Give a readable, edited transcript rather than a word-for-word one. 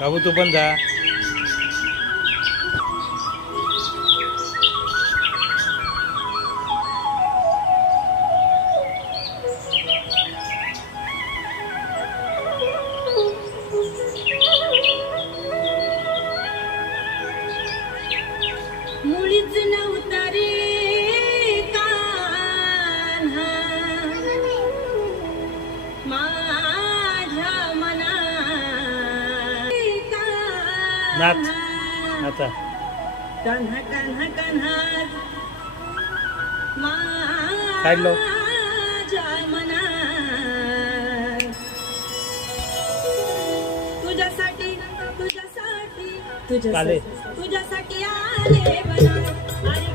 बाबू तू पण जा. मुळीच नव्हता रे कान्हा माझ्या मनात नाच आता कान्हा कान्हा कान्हा साईड लो. माझ्या मनात तुझ्यासाठी तुझ्यासाठी चालेल. तुझ्यासाठी आले बना. अरे